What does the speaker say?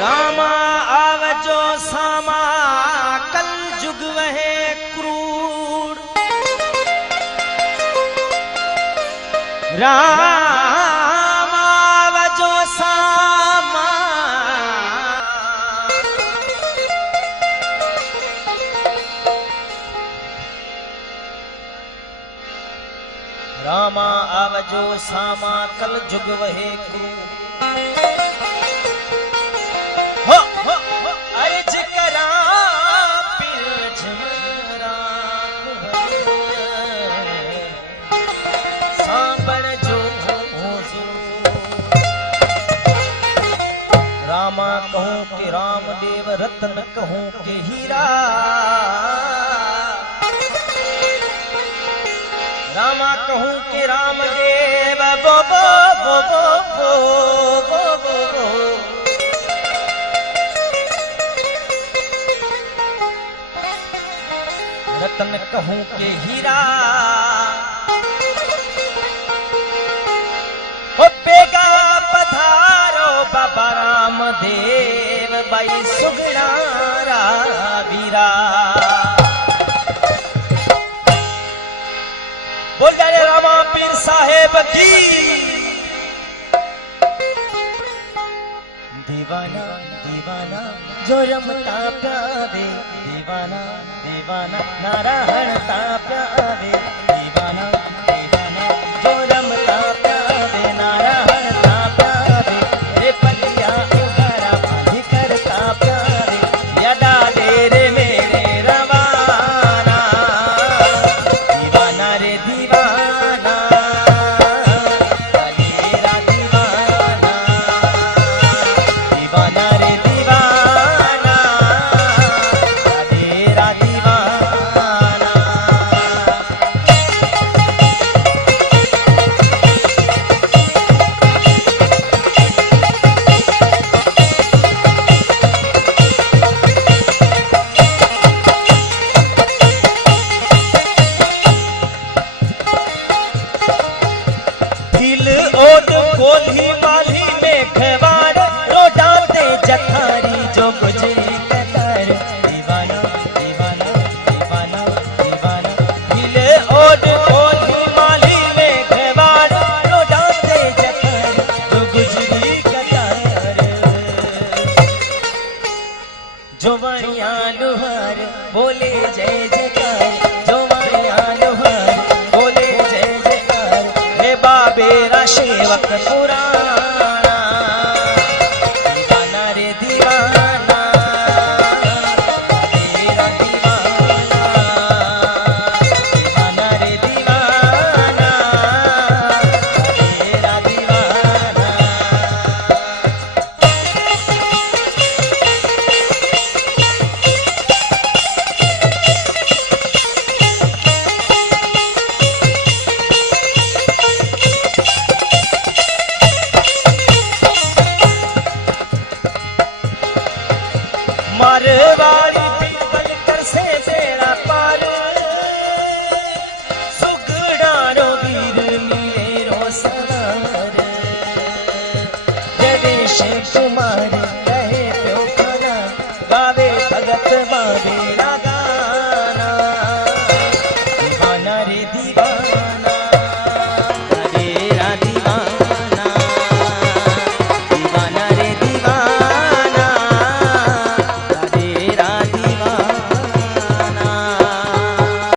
रामा आवजो सामा कल जुग वहे क्रूर। राम आवजो सामा रामा आवजो सामा कल जुग वहे क्रूर। रामा कहूँ के रामदेव रत्न कहूँ के हीरा। रामा कहूँ के रामदेव बो बो बो बो बो बो बो। रत्न कहूँ के हीरा। बाबा रामदेव बाई सुगड़ा वीरा। बोल जाए रामा पीर साहेब की। दीवाना दीवाना जो रमता प्यारे। दीवाना दीवाना नारायण ता प्यारे। दीवाना दीवाना जो रमता प्यारे। नारायण ता प्यारे। रे पलिया उगारा पानी करता प्यारे। यदा दे रे मेरे रवाना। दीवाना रे दीवाना। मेरा दीवाना। दीवाना रे दीवाना। मेरा दीवाना। कोल्ही माली में खवाड़ रोडाते जखारी जो गुजरी कतार। दीवाना दीवाना दीवाना दीवाना। हिले ओड कोल्ही माली में खवाड़ रोडाते जखारी जो गुजरी कतार। जो वणिया लुहार बोले जय जय।